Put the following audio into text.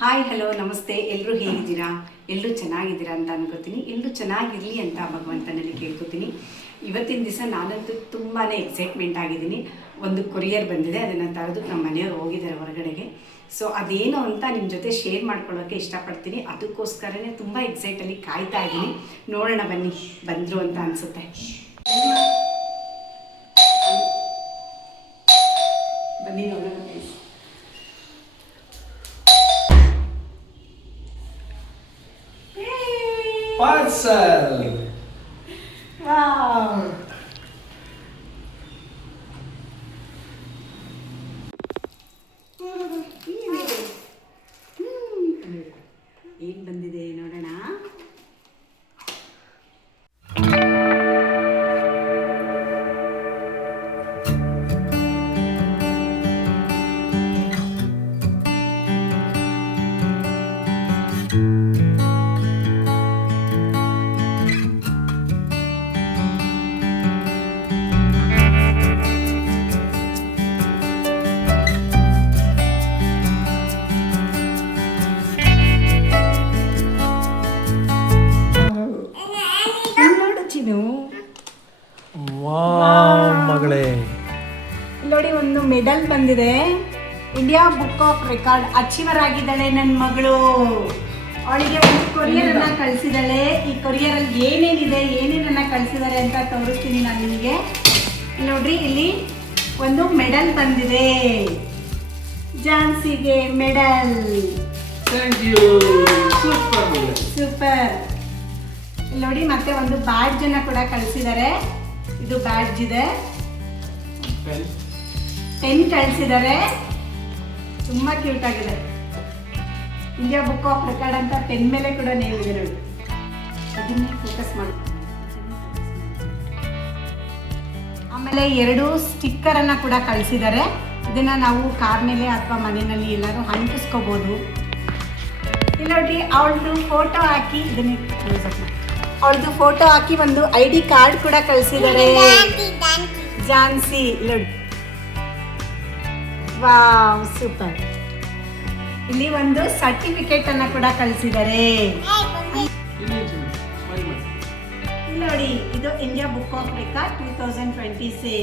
Hi hello ನಮಸ್ತೆ. ಎಲ್ಲರೂ ಹೇಗಿದ್ದೀರಾ? ಎಲ್ಲರೂ ಚೆನ್ನಾಗಿದ್ದೀರಾ ಅಂತ ಅನ್ಕೋತೀನಿ. ಎಲ್ಲರೂ ಚೆನ್ನಾಗಿರಲಿ ಅಂತ ಭಗವಂತನಲ್ಲಿ ಕೇಳ್ಕೊತೀನಿ. ಇವತ್ತಿನ ದಿವಸ ನಾನಂತೂ ತುಂಬಾ ಎಕ್ಸೈಟ್ಮೆಂಟ್ ಆಗಿದ್ದೀನಿ. ಒಂದು ಕೊರಿಯರ್ ಬಂದಿದೆ, ಅದನ್ನು ತರೋದಕ್ಕೆ ನಮ್ಮ ಮನೆಯವರು ಹೋಗಿದ್ದಾರೆ ಹೊರಗಡೆಗೆ. ಸೊ ಅದೇನು ಅಂತ ನಿಮ್ಮ ಜೊತೆ ಶೇರ್ ಮಾಡ್ಕೊಳ್ಳೋಕ್ಕೆ ಇಷ್ಟಪಡ್ತೀನಿ. ಅದಕ್ಕೋಸ್ಕರನೇ ತುಂಬ ಎಕ್ಸೈಟಲ್ಲಿ ಕಾಯ್ತಾ ಇದ್ದೀನಿ. ನೋಡೋಣ ಬನ್ನಿ, ಬಂದರು ಅಂತ ಅನಿಸುತ್ತೆ. ಬನ್ನಿ ನೋಡೋಣ. Parcel! Wow! ಏನು ಬಂದಿದೆ ನೋಡೋಣ. ಮಗಳೇ ನೋಡಿ, ಒಂದು ಮೆಡಲ್ ಬಂದಿದೆ. India book of record achiever ಆಗಿದ್ದಾಳೆ ನನ್ನ ಮಗಳು. ಅವಳಿಗೆ ಒಂದು ಕೊರಿಯರ್ ಅನ್ನ ಕಳಿಸಿದಾಳೆ. ಈ ಕೊರಿಯರ್ ಅಲ್ಲಿ ಏನೇನನ್ನ ಕಳಿಸಿದ್ದಾರೆ ಅಂತ ತೋರಿಸ್ತೀನಿ ನಾನು ನಿಮಗೆ. ನೋಡ್ರಿ, ಇಲ್ಲಿ ಒಂದು ಮೆಡಲ್ ಬಂದಿದೆ. ಝಾನ್ಸಿಗೆ ಮೆಡಲ್. Thank you. ಸೂಪರ್. ಇಲ್ಲಿ ನೋಡಿ, ಮತ್ತೆ ಒಂದು ಬ್ಯಾಡ್ಜ್ ಅನ್ನ ಕೂಡ ಕಳಿಸಿದ್ದಾರೆ. ಇದು ಬ್ಯಾಡ್ಜ್ ಇದೆ. ಪೆನ್ ಕಳಿಸಿದ್ದಾರೆ. ತುಂಬಾ ಕ್ಯೂಟ್ ಆಗಿದೆ. ಇಂಡಿಯಾ ಬುಕ್ ಆಫ್ ರೆಕಾರ್ಡ್ ಅಂತ ಪೆನ್ ಮೇಲೆ ಕೂಡ ನೇಮ್ ಇದೆ ನೋಡಿ. ಅದನ್ನೇ ಫೋಕಸ್ ಮಾಡಿ. ಆಮೇಲೆ 2 ಸ್ಟಿಕ್ಕರ್ ಅನ್ನ ಕೂಡ ಕಳಿಸಿದ್ದಾರೆ. ಇದನ್ನ ನಾವು ಕಾರ್ ಮೇಲೆ ಅಥವಾ ಮನೆಯಲ್ಲಿ ಎಲ್ಲರೂ ಅಂಟಿಸ್ಕೋಬಹುದು. ಇಲ್ಲಿ ನೋಡಿ, ಅವಳದು ಫೋಟೋ ಹಾಕಿ ಇದನ್ನೇ ಅವಳದು ಫೋಟೋ ಹಾಕಿ ಒಂದು ID ಕಾರ್ಡ್ ಕೂಡ ಕಳಿಸಿದ್ದಾರೆ. ಝಾನ್ಸಿ ನೋಡಿ. Wow, super. ಇಲ್ಲಿ ಒಂದು ಸರ್ಟಿಫಿಕೇಟ್ ಅನ್ನ ಕೂಡ ಕಳಿಸಿದ್ದಾರೆ. ನೋಡಿ, ಇದು ಇಂಡಿಯಾ ಬುಕ್ ಆಫ್ ರೆಕಾರ್ಡ್ 2026.